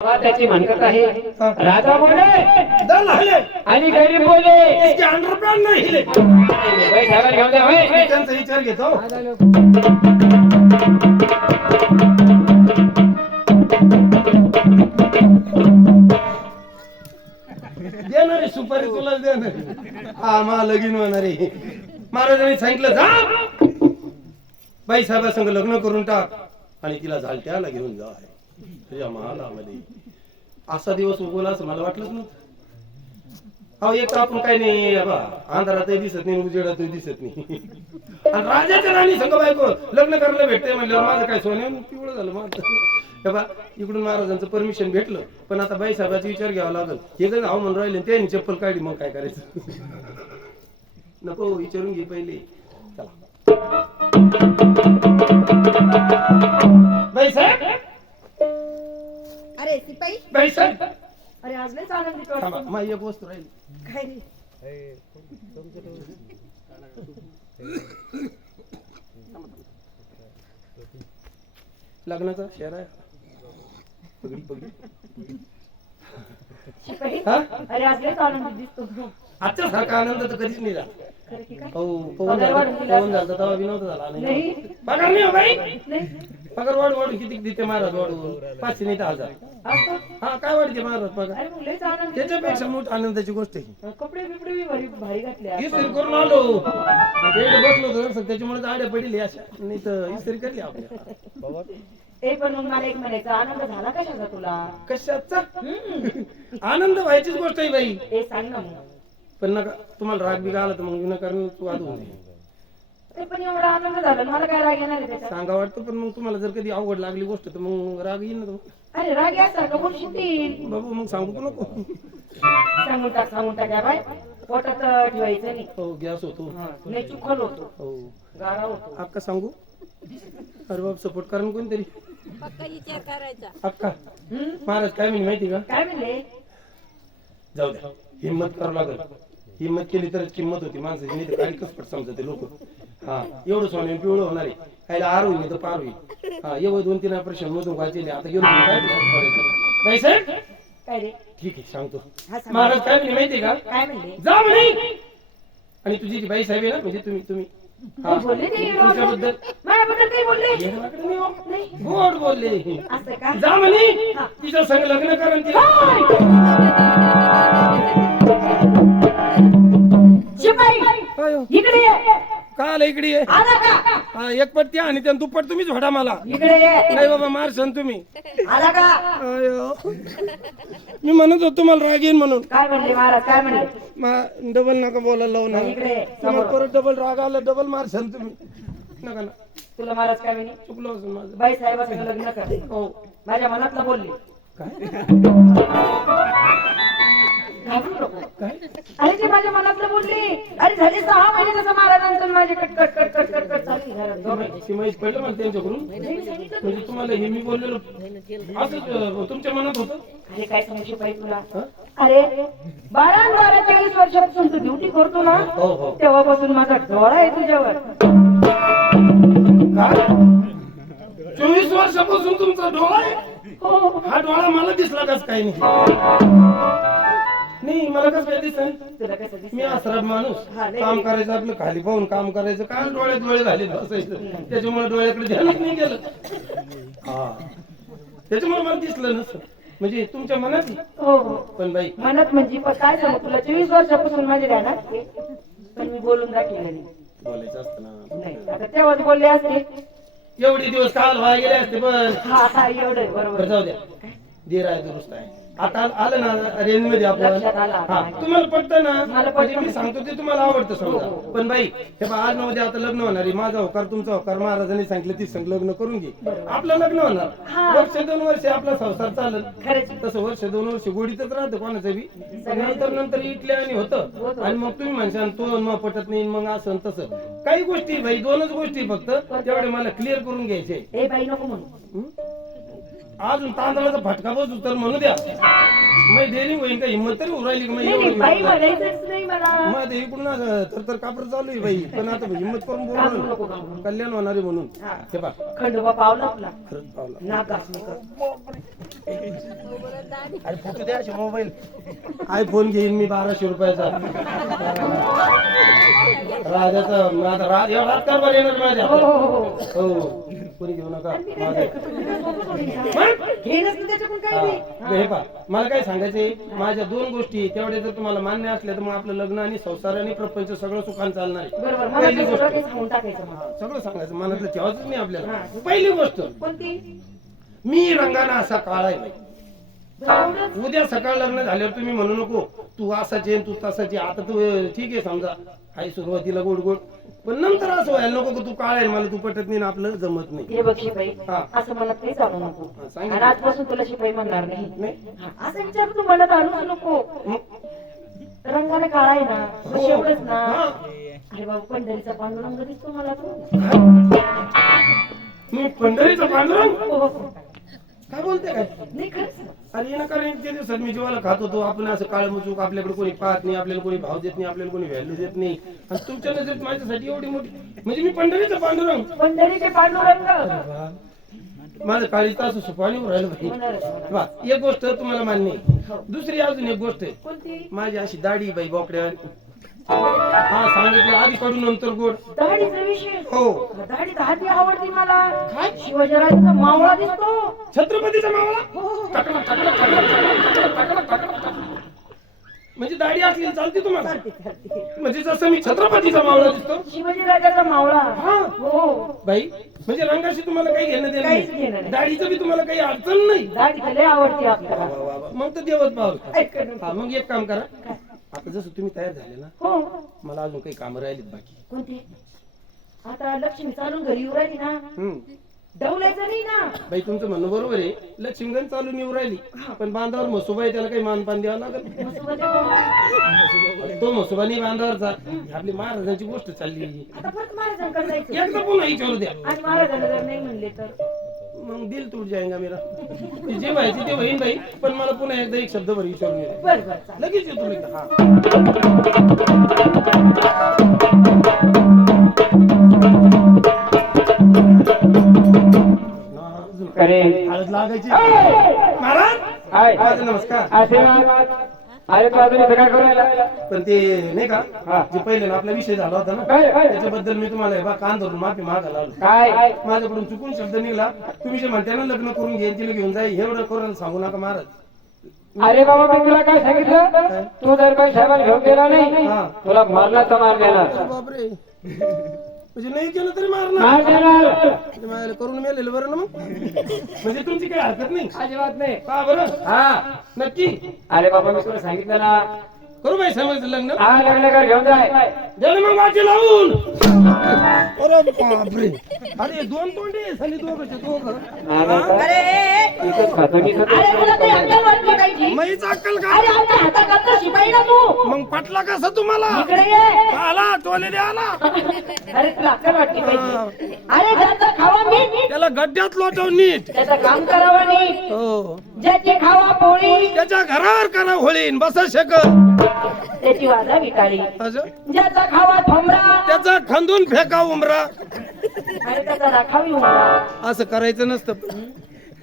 त्याची म्हणकत आहे. राजा बोले. आणि गरीब बोले. नाही. त्यांचा विचार घेतो. देणार सुपारी तुला देणार? हा मा लगीन होणार महाराजांनी सांगितलं जा. बाई साहेबा संग लग्न करून टाक. आणि तिला झालट्याला घेऊन जा. तुझ्या महालामध्ये असा दिवस उगवला असं मला वाटलंच नव्हतं. अहो एक तर आपण काय नाही बा अंधारातही दिसत नाही उजेडातही दिसत नाही. आणि राजाच्या राणी संघ बायको लग्न करायला भेटते म्हणल्यावर माझं काय सोन्या पिवळं झालं माझं. बा इकडून महाराजांचं परमिशन भेटलं. पण आता बाई साहेबाचा विचार घ्यावा लागल. हे जर हाव म्हणून राहिले त्यांनी चप्पल काढली मग काय करायचं? नको विचारून घे पहिले. चला. बाई साहेब! अरे सिपाई बाई साहेब अरे आज लयच आनंदित थांबा वाटतो माझी एक वस्तू राहिली. काय रे? लग्नाचा शेअर आहे. पगडी पगडी. हा. आजच्या सारखा आनंद तर कधीच नाही झाला. पवन पगार झाला तेव्हा झाला नाही. नाही. बाई. वाढ वाढ किती देते महाराज वाढवून पाचशे नाही तर हजार? हा काय वाढते महाराज पगार? त्याच्यापेक्षा मोठी आनंदाची गोष्ट आहे कपडे बिपडे भारी घातले. इस्त्री करून आलो. बसलो होतो त्याच्यामुळे तर आड्या पडली अशा. नाही तर इस्त्री करली आपल्या ए पण मग मला एक म्हणायचा आनंद झाला कशाचा तुला? कशाचा. आनंद व्हायचीच गोष्ट आहे बाई. ए सांग ना मग. पण नका तुम्हाला राग बिग आला तर मग विनाकारण वाद होऊ नये ते पण एवढा आनंद झाला मला काय राग येणार आहे सांगा वाटतं पण मग तुम्हाला जर कधी अवघड लागली गोष्ट तर मग राग येईल ना तो. अरे राग यासारखं बोलशील ती बाबू मग सांगू का नको? सांगून टाक सांगून टाक या बाय. पोटात अं, ठेवायचं नाही. हो गॅस होतो. हा, नाही चुकल होतो. हो. गारा होतो. अक्का सांगू? अरे बाप सपोर्ट करा ना कोणतरी. पक्का विचार करायचा. अक्का? महाराज काय म्हणे माहिती का? काय म्हणले जाऊ द्या. हिंमत करावं लागल. हिंमत केली तरच किंमत होती माणसाची नाही तर काय कसपट समजते लोक. हा एवढं सोने पिवळं होणार आहे. कायला आर होईल नाही तर पार होईल. हा एवढं दोन तीन प्रश्न मधून वाचले. आता मी काय काय रे? ठीक आहे सांगतो. हा सांग. महाराज काय म्हणे माहिती का? काय म्हणले जा म्हणे. आणि तुझी जी बाई साहेब आहे ना म्हणजे तुम्ही तुम्ही. हा. काय बोलले ते तुमच्याबद्दल माझ्याबद्दल काही बोलले? येण्याकडे नाही हो. नाही. गोड बोलले. असं का? जा म्हणे. तिच्या संग लग्न करा आणि तिला शिपाई इकडे ये. का आला इकडे ये? आला का? हा, एक पट त्या आणि त्या दुप्पट तुम्हीच झोडा मला. इकडे ये. नाही बाबा मारसन तुम्ही. आला का? अयो. मी म्हणत होतो तुम्हाला राग येईन म्हणून. काय म्हणले महाराज? काय म्हणले डबल नका बोलायला लावू ना. इकडे ये, तुम्हाला. परत डबल राग आला डबल मारसन तुम्ही. नका ना. तुला महाराज काय म्हणे? चुकलो असेल माझं. बाई साहेबांसंग लग्न कर. हो. माझ्या मनातलं बोलले. काय? घाबरू नको. अरे ते माझ्या मनातलं बोलले. अरे झाले सहा महिने तसं महाराजांचं माझे कट कट कट कट कट कट चालू आहे घरात दोघं. ती माहिती पडलं मला त्यांच्याकडून म्हणजे तुम्हाला हे मी बोललेलो. असंच तुमच्या मनात होतं? अरे काय सांगायची पाहिजे तुला? अरे बारा बारा चाळीस वर्षापासून तू ड्युटी करतो ना हो हो. तेव्हापासून माझा डोळा आहे तुझ्यावर. चोवीस वर्षापासून तुमचा डोळा आहे? हो. हा डोळा मला दिसला कस काही नाही? नाही मला कसं काय दिसेल तुला कसं दिसत मी आसराब माणूस. हा, काम करायचं आपलं खाली पाहून काम करायचं. काय डोळ्यात डोळे झाले बसायचं त्याच्यामुळे डोळ्याकडे ध्यानच नाही गेलं. हा. त्याच्यामुळे मला दिसलं नसतं. म्हणजे तुमच्या मनात. हो हो. पण बाई. मनात म्हणजे पण काय सांगू तुला? चोवीस वर्षापासून माझ्या ध्यानात आहे. पण मी बोलून दाखवलं नाही. बोलायचं असतं ना. नाही. आता तेव्हाच बोलले असते. एवढे दिवस काल व्हाय गेले असते पण. हा हा एवढं आहे, बरोबर. बरं जाऊ द्या. दीर आहे दुरुस्त आहे. आता आलं ना रेंजमध्ये लक्षात आलं आपण आता. हा माझ्या. तुम्हाला पटतं ना? मला म्हणजे पटतं. मी सांगतो ते तुम्हाला आवडतं हो, समजा. हो. पण बाई हे बा आज नव्हते आता लग्न होणार आहे. माझा होकार तुमचा होकार महाराजांनी सांगितलं ती संग लग्न करून घे. आपलं लग्न होणार. वर्ष दोन वर्ष आपला संसार चालेल. खरंच. तसं वर्ष दोन वर्ष गोडीतच राहतं कोणाचं बी. पण नंतर नंतर इटले आणि होतं. आणि मग तुम्ही म्हणशाल तो मग पटत नाही मग असं आणि तसं. काही गोष्टी बाई दोनच गोष्टी फक्त तेवढे मला क्लिअर करून घ्यायचे. ए बाई नको म्हणू. हं? अजून तांदळाचा फटका बसू तर म्हणू द्या. होईल का? हिंमत तरी होऊ राहिली का? मग नाही नाही, एवढी बाई हिंमत? म्हणायचंच नाही मला. मग आता इकडून असं तर तर कापड चालू आहे बाई. पण आता हिंमत करून नको, बोलू. कल्याण होणार आहे म्हणून. हा. पा खंडोबा पावला तुला. खरंच पावला नाक घासणी कर अरे फोटो द्या असे मोबाईल. आयफोन घेईन मी बाराशे रुपयाचा. राजाचा माझा राज एवढा हात कारभार येणार माझ्या. हो हो हो. हो कोणी घेऊ नका. माझा घेणंच नाही त्याच्याकडून काही नाही. हा, हे पहा. मला काय सांगायचंय माझ्या दोन गोष्टी तेवढे जर तुम्हाला मान्य असल्या तर मग आपलं लग्न आणि संसार आणि प्रपंच सगळं सुखान चालणार आहे. बरोबर मला पहिली ते गोष्ट. सगळं काही सांगून टाकायचं मला. सगळं सांगायचं मनातलं ठेवायचंच नाही आपल्याला. पहिली गोष्ट. कोणती? मी रंगाना असा काळा आहे बाई? उद्या सकाळ लग्न झाल्यावर तुम्ही म्हणू नको तू असाचे तू तसाचे आता तू अं, ठीक आहे समजा. आई सुरुवातीला गोड गोड. पण नंतर असं व्हायला नको की तू काळ आहे मला तू पटत नाही ना आपलं जमत नाही हे बघ शिपाई हा. असं म्हणत काही चालू नको हा, सांगितलं. आणि आजपासून तुला शिपाई म्हणणार नाही नाही हा, असं विचार तू मनात आणूच नको मग रंगाने काळा आहे ना बस हो. एवढंच ना हा. अरे बाबा पंढरीचा पांडुरंग दिसतो मला तो मी पंढरीचा पांडुरंग हो, हो. काय बोलते काय? नाही खरंच. अरे येणं कारण इतके दिवसात मी जेव्हा खात होतो. आपण असं काळ मुचूक आपल्याकडे कोणी पाहत नाही आपल्याला कोणी भाव देत नाही आपल्याला कोणी व्हॅल्यू देत नाही. आणि तुमच्या नजरेत माझ्यासाठी एवढी मोठी म्हणजे मी पंढरीचा पांडुरंग. पंढरीचे पांडुरंग. माझं काळी तास सुपाणी राहिलं पाहिजे. वा एक गोष्ट तुम्हाला मान्य आहे. दुसरी अजून एक गोष्ट आहे. कोणती? माझी अशी दाढी बाई बोकड्या हा सांगितलं आधी कडून नंतर गोड दाढीचा विषय. हो. दाढी दाढी आवडती मला. शिवाजीराजांचा मावळा दिसतो. छत्रपतीचा मावळा? टाकला, टाकला, टाकला, टाकला, टाकला, टाकला, टाकला. म्हणजे दाढी असली चालते तुम्हाला? चालते चालते. म्हणजे जसं मी छत्रपतीचा मावळा दिसतो. शिवाजीराजाचा मावळा. हा. हो बाई म्हणजे रंगाशी तुम्हाला काही घेणं देणं काहीच घेणं नाही. नाही. दाढीचं बी तुम्हाला काही अडचण नाही. लय आवडते आपल्याला. मग तर देवच ऐक. हा मग एक काम करा. आता जसं तुम्ही तयार झाले ना हो मला अजून काही कामं राहिलीत बाकी. कोणते? आता लक्ष्मी चालून घरी येऊ राहिली ना. हम्म. डवलायचं नाही ना. बाई तुमचं म्हणणं बरोबर आहे. लक्ष्मीगंज चालून येऊ राहिली. पण बांधावर मसोबा आहे त्याला काही मानपान द्यावं लागेल. तो मसोबा नाही बांधावरचा. ही आपली महाराजांची गोष्ट चालली. आता परत महाराजांकडे जायचं. एकदा पुन्हा विचारू द्या. आणि महाराजांना जर नाही म्हणले तर? मग दिल तुट जाईंगा मेरा. जे व्हायची ते होईन बाई पण मला पुन्हा एकदा एक शब्द भर विचारून घे. बर बर चालेल. लगेच येतो मी हा. अरे. हळद लागायची. महाराज. हाय. महाराज नमस्कार. आशीर्वाद अरे तू अजून इथं काय करायला? पण ते नाही हा. का जे पहिले ना आपला विषय झाला होता ना काय काय? त्याच्याबद्दल मी तुम्हाला हे बा कान धरून माफी मागायला आलो. काय? माझ्याकडून चुकून शब्द निघाला. तुम्ही जे म्हणता ना लग्न करून घेईन तिला घेऊन जाईल एवढं करून सांगू नका महाराज. अरे बाबा मी तुला काय सांगितलं? तू जर काही साहेबांना घेऊन गेला नाही हा. तुला मारण्याचा मार देणार. बापरे. म्हणजे नाही केलं तरी मारणार. म्हणजे करून मेलेलं बरं ना मग? म्हणजे तुमची काही हरकत नाही? अजिबात नाही. का बरं. हा. नक्की. अरे बाबा मी तुला सांगितलं ना करू बाई समजलं लग्न? हा लग्न कर घेऊन जाय द्या ना मग वाटी लावून. अरे बापरे. अरे दोन तोंडे झाली दोघं. दोघं नाही, नाही, काय? इथंच खातो मी इथंच अरे तुला वाटली मैच अक्कल का? अरे आमच्या हाताखालचा शिपाई ना तू. मग पटला कसं तुम्हाला? इकडे ये. आला? टोले द्या आला. अरे तुला अक्कल वाटली पाहिजे अरे ज्याचा खावा मीठ त्याला गड्ड्यात लोटव नीट. त्याचं काम करावं नीट. हो. ज्याची खावा पोळी. त्याच्या घरावर करा होळीन बसा शकत. त्याची वाजा विकाळी असं? ज्याचा खावा थोंबरा. त्याचा खंदून फेका उमरा. आणि त्याचा राखावी उमरा. असं करायचं नसतं.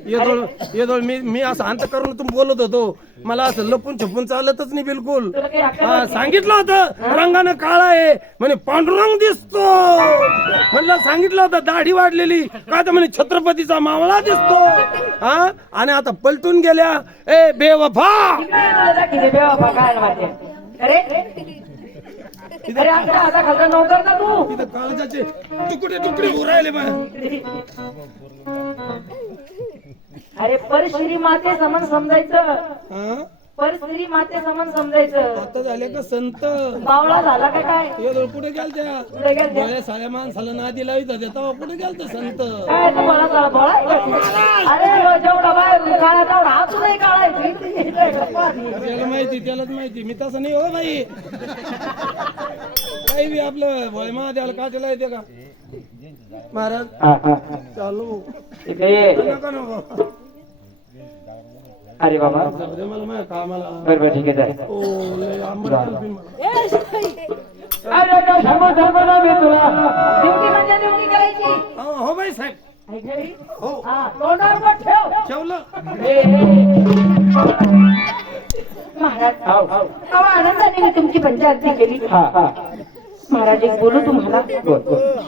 येदोळ येदोळ मी मी असं अंत करून तुम्ही बोलत होतो. मला असं लपून छपून चालतच नाही बिलकुल. हा सांगितलं होतं रंगानं काळा आहे. म्हणे पांडुरंग दिसतो. म्हणलं सांगितलं होतं दाढी वाढलेली. काय तर म्हणे छत्रपतीचा मावळा दिसतो. हा आणि आता पलटून गेल्या. ए बेवफा इकडे ये तुला दाखवते बेवापा काय वाटे अरे हाताखालचा नव्हता ना तू. इथं काळजाचे तुकडे तुकडे उरायले बा. अरे परश्री माते समान समजायचं. हा? परश्री माते समान समजायचं. आता झाले का संत? बावळा झाला का काय? कुठे गेलत्या? पुढे गेल त्या. डोळ्या साऱ्या माणसाला लावित होत्या तेव्हा कुठे गेलत संत? काय तू मला चला बोळा अरे ह्यो जेवढा बाहेर काळा तेवढा हात नाही काळा आहे. त्याला माहिती त्यालाच माहिती. मी तसं नाही हो बाई. काही बी आपलं भोय महादेवाला काटेला येते का? महाराज हा, हा. चालू. ये. नका ना बाबा. अरे बाबा. जाऊ दे मला माझ्या कामाला बरं बरं ठीक आहे. अरे सांगू ना मी तुला. ड्युटी म्हणजे ड्युटी करायची. हो हो बाई साहेब. ऐकली? हो. हा, तोंडावर बोट ठेव. ठेवलं. ए, ए. महाराज आनंदाने मी तुमची पंचायती केली. हा, हा. महाराज एक बोलू तुम्हाला.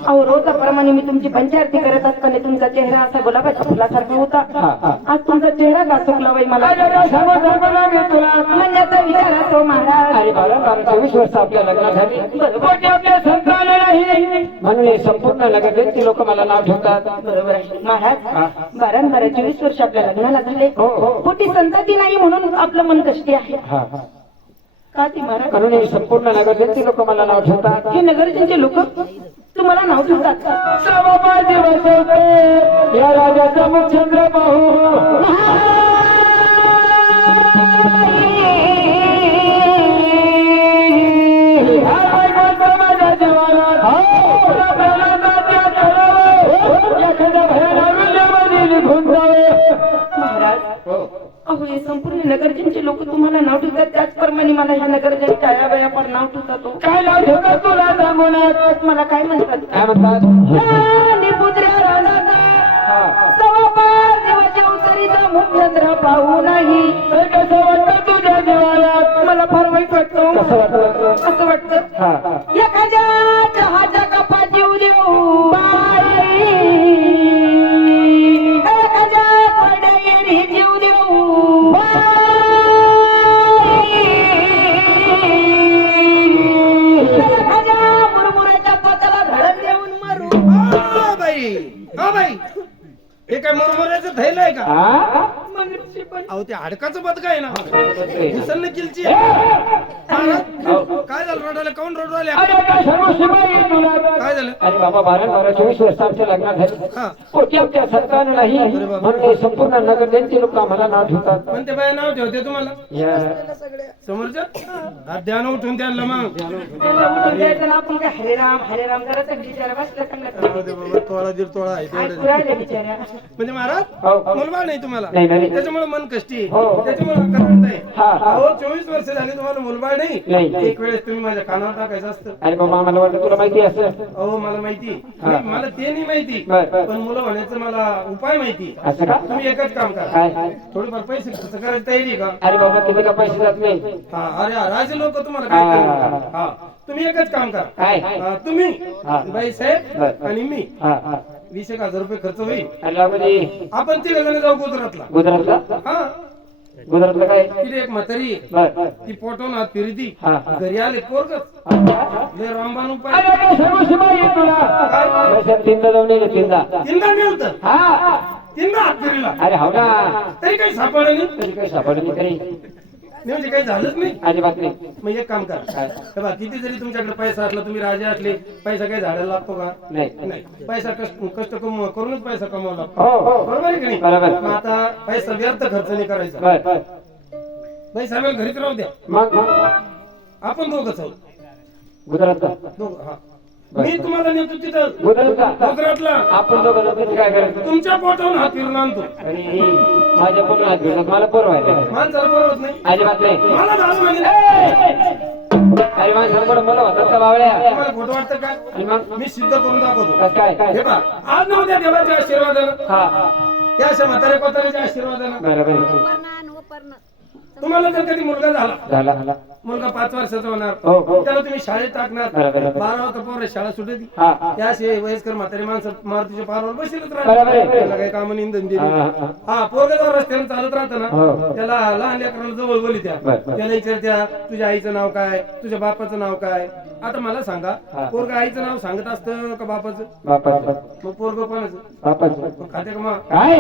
अहो रोजाप्रमाणे मी तुमची पंचायती करत असताना तुमचा चेहरा असा गुलाबाच्या फुलासारखा हा, होता हा. आज तुमचा चेहरा का चुकला बाई मला. म्हणण्याचा विचार असतो महाराज अरे बारा बारा चोवीस वर्ष आपल्या संतान नाही म्हणून हे संपूर्ण ती लोक मला नाव ठेवतात बरोबर आहे महाराज हा. बारा बारा चोवीस वर्ष आपल्या लग्नाला झाले हो, हो. पोटी संतती नाही म्हणून आपलं मन कष्टी आहे हा, हा. का ती हे संपूर्ण लोक मला नाव ठेवतात. हे नगरचे लोक? तुम्हाला नाव ठेवतात? सभाबाजी बसवते या राजाचा मुखचंद्र पाहू. अहो हे संपूर्ण नगरजनचे लोक तुम्हाला नाव ठेवतात त्याचप्रमाणे मला ह्या नगरजनच्या आया पर नाव ठेवतात हो. काय नाव ठेवतात तुला सांगून मला काय म्हणतात? काय म्हणतात? राणी पुत्र्या राणाचा हा. सवापार देवाच्या अवतरीचा मुखचंद्र पाहू नाही. कसं वाटतं तुझ्या जीवाला मला फार वाईट वाटतं कसं वाटतं? असं वाटतं? हा. हा एखाद्या अहो ते हाडकाचं बदक आहे. ना किलची झालं रडायला? काऊन रडवाले काय सर्व शिवाय तुला काय झालं? अरे बाबा बारा बारा चोवीस वर्षांच्या लग्नात झाले. हा. कोट्यावच्या सरकारनं नाही म्हणून हे संपूर्ण नगर त्यांची लोक आम्हाला नाव ठेवतात. पण ते बाय नाव ठेवते तुम्हाला? समोरच्या ध्यान उठून त्यांना मग. आपण काय हरे राम हरे राम करत बिचारा बसला चांगला राहू दे बाबा, तोळा दीड तोळा आहे तेवढं. ऐकू राहिले बिचाऱ्या. म्हणजे महाराज हो. मुलगा नाही तुम्हाला. नाही, नाही. त्याच्यामुळे मन कष्टी. हो. त्याच्यामुळे हा, हा. चोवीस वर्ष झाली तुम्हाला मुलबाळ नाही. नाही. एक वेळेस तुम्ही माझ्या कानावर टाकायचं असतं. अरे बाबा मला वाटतं तुला माहिती असं. अहो मला माहिती. नाही, मला ते नाही माहिती. बर, बर. पण मुलं होण्याचं मला उपाय माहिती. असं का? तुम्ही एकच काम करा. काय थोडेफार पैसे खर्च करायची तयारी आहे का? अरे बाबा तुम्ही का पैसे जात नाही? हा अरे हा, राजे लोक तुम्हाला काय. करणार? हा. तुम्ही एकच काम करा. काय हा, तुम्ही हा. बाई साहेब बर. आणि मी. हा हा. वीस एक हजार रुपये खर्च होईल. अरे आपण तिघ जण जाऊ गुजरातला. गुजरातला? हा. गुजरातला काय? तिथे एक म्हातारी ती पोटवून हात फिरती. घरी आले. ले रामबान सर्व शिवाय तुला पैशात तीनदा जाऊन ये तीनदा तीनदा नेलत? हा. तीनदा हात फिरला. अरे हो ना. तरी काही सापडलं नाही. तरी काही सापडली नाही तरी. नाही म्हणजे काही झालंच नाही. अजिबात नाही. मग एक काम करा? हे. बघा, किती जरी तुमच्याकडे पैसा असला तुम्ही राजे असले पैसा काही झाडायला लागतो का? नाही. नाही. पैसा कष्ट कष्ट कमव करूनच पैसा कमवावा लागतो. हो हो. बरोबर आहे की नाही? बरोबर. मग आता पैसा व्यर्थ खर्च नाही करायचा. बर बर. बाई साहेबाला घरीच राहू द्या. मग मग. आपण दोघंच आहोत गुजरातला. दोघं हा. मी तुम्हाला नेतो तिथं गुजरातला आपण दोघं काय करायचं? तुमच्या पोटावून हात फिरून आणतो आणि माझ्या पूर्ण हात घेतात मला परवायला माणसाला बरोबर नाही. अजिबात नाही. मला झालं म्हणे अरे माझ्या सरपड मला होतात का बावळ्या. तुम्हाला खोटं वाटतं काय मी सिद्ध करून दाखवतो. काय काय? हे पहा आज नव्हत्या देवाच्या आशीर्वादानं हा. हा त्या अशा म्हाताऱ्या कोताऱ्याच्या आशीर्वादानं. बरोबर तुम्हाला जर कधी मुलगा झाला मुलगा पाच वर्षाचा होणार हो हो. त्याला तुम्ही शाळेत टाकणार बरोबर बरोबर. बारा वाजता पोर शाळा सुटती हा हा. त्याशिवाय वयस्कर म्हातारी माणसं मारुतीच्या पारावर बसलेच बरोबर आहे. राहतात त्याला काही कामं इंधन दिली हा, हा. हा. पोरगा जर रस्त्याने चालत राहतं हो, ना हो. त्याला लहान लेकराला जवळ बोली त्या बर, बर. त्याला विचारत्या तुझ्या आईचं नाव काय तुझ्या बापाचं नाव काय. आता मला सांगा हा. पोरगा आईचं नाव सांगत असतं का बापाचं? बापाचं. मग पोरग कोणाचं? बापाचं. मग खाते का मग? काय?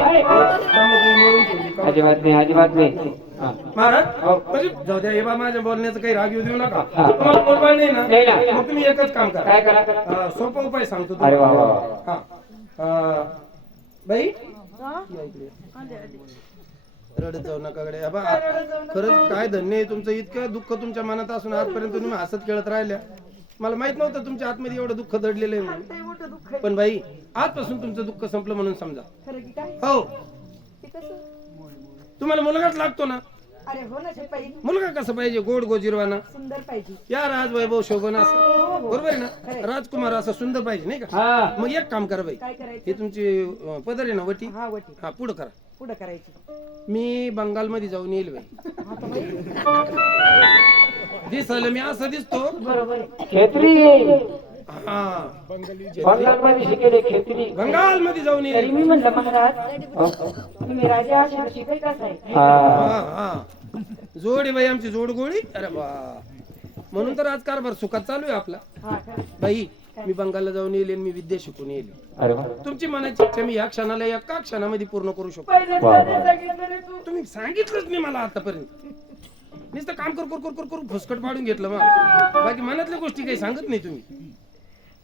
अजिबात नाही अजिबात नाही. महाराज हो. म्हणजे जाऊ द्या हे बा माझ्या बोलण्याचं काही राग येऊ देऊ नका. हा. तुम्हाला मोबाईल नाही नाही ना ना. मग तुम्ही एकच काम करा. काय करा? सोपा उपाय सांगतो अरे वा तुम्हाला. वा. हा. अं, बाई? या इकडे. रडत जाऊ नका कडे बा खरंच काय धन्य आहे तुमचं. इतकं दुःख तुमच्या मनात असून आजपर्यंत तुम्ही हसत खेळत राहिल्या. मला माहीत नव्हतं तुमच्या आतमध्ये एवढं दुःख दडलेलं आहे म्हणून. पण बाई आजपासून तुमचं दुःख संपलं म्हणून समजा. खरं की काय? हो. ते कसं? तुम्हाला मुलगाच लागतो ना? अरे हो ना मुलगा कसा पाहिजे? गोड गोजिरवाना सुंदर पाहिजे. या राज वैभव शोभन असं. बरोबर आहे ना? राजकुमार असं सुंदर पाहिजे नाही का? हा. मग एक काम करा बाई. काय करायचं? हे तुमची अं, पदर आहे ना वटी? हा वटी. हा पुढं करा. पुढं करायची. मी बंगालमध्ये जाऊन येईल बाई. आता बाई. दिसायला मी असं दिसतो. बरोबर आहे. खेत्री हा बंगालमध्ये शिकेले खेत्री. बंगाल मध्ये जाऊन तरी मी म्हणलं महाराज हो. तुम्ही राजा असे शिकाय कसा आहे हा हा. हा जोड आहे बाई आमची जोड गोळी. अरे बा म्हणून तर आज कारभार सुखात चालू आहे आपला. हा. बाई मी बंगालला जाऊन येईल मी विद्या शिकून येईल. तुमची मनाची इच्छा मी या क्षणाला एका क्षणामध्ये पूर्ण करू शकतो तुम्ही सांगितलंच नाही मला आतापर्यंत. नुसतं काम कर कर कर कर करू फुसकट पाडून घेतलं मग बाकी मनातल्या गोष्टी काही सांगत नाही तुम्ही.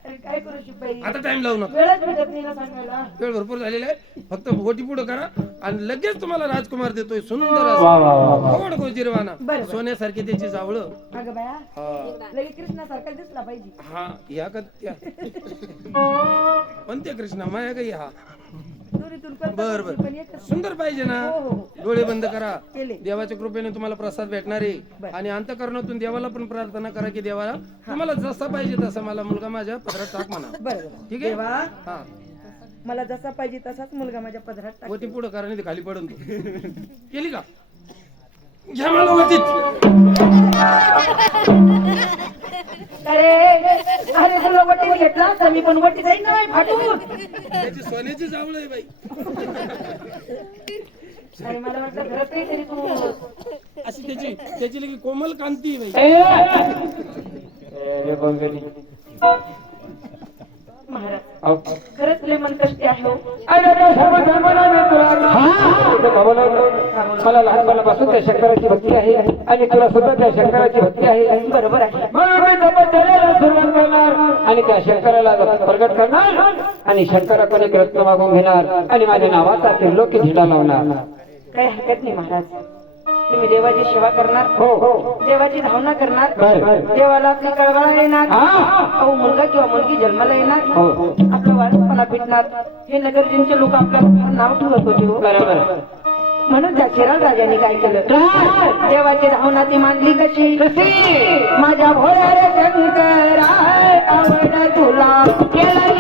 अरे काय करू शिपाई आता टाइम लावू नका. वेळच भेटत नाही ना सांगायला. वेळ भरपूर झालेला आहे. फक्त गोटी पुढं करा आणि लगेच तुम्हाला राजकुमार देतोय. सुंदर असं. गोड गोजिरवाना बरं, बरं. सोन्यासारखी त्याची जावळ. अगं बाया हा. लगे कृष्णासारखा दिसला पाहिजे. हा या का त्या? कोणत्या कृष्णा माया काही हा बर बर. सुंदर पाहिजे ना? हो, हो, डोळे बंद करा. केले. देवाच्या कृपेने तुम्हाला प्रसाद भेटणार आहे. बर. आणि अंतकरणातून देवाला पण प्रार्थना करा की देवाला तुम्हाला जसा पाहिजे तसा मला मुलगा माझ्या पदरात टाक म्हणा. ठीक आहे? देवा हा. मला जसा पाहिजे तसाच मुलगा माझ्या पदरात टाक. वटी पुढं करा नाही ते खाली पडून तू केली का? घ्या मला वटीत अरे अरे तुला वटी घेतला तर मी पण वटी जाईन ना फाटून. त्याची सोन्याची जावळ आहे बाई. अरे मला वाटलं घरात काहीतरी तू. अशी त्याची त्याची लगी कोमल कांती आहे बाई. ए, अरे बंगाली महाराज अहो. खरंच लय मन कष्टी आहे हो. मला लहानपणापासून त्या शंकराची भक्ती आहे आणि तुला सुद्धा त्या शंकराची भक्ती आहे. बरोबर आहे. म्हणून मी तपश्चर्याला सुरुवात करणार आणि त्या शंकराला प्रगट करणार आणि शंकराकडे एक रत्न मागून घेणार आणि माझ्या नावाचा त्रिलोकी झेंडा लावणार. काही हरकत नाही महाराज. तुम्ही देवाची सेवा करणार. हो हो. देवाची धावना करणार. देवाला आपली कळवळा येणार. अहो मुलगा किंवा मुलगी जन्माला येणार. हो हो. आपलं वारसपणा भेटणार. हे नगरजींचे लोक आपल्याला फार नाव ठेवत होते हो. बरोबर म्हणून त्या राजाने काय केलं? देवाची धावना ती मांडली कशी? माझ्या भोळ्या रे शंकरा आवड तुला केलं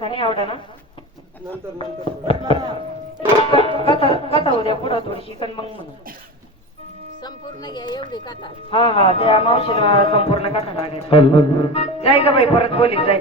कथा नाही आवडा ना. नंतर कथा कथा उद्या पुढं थोडीशी पण मग म्हणू संपूर्ण घ्या एवढी कथा. हा हा त्या मावशीला संपूर्ण कथा लागेल जाय का बाई परत बोलीत जाय.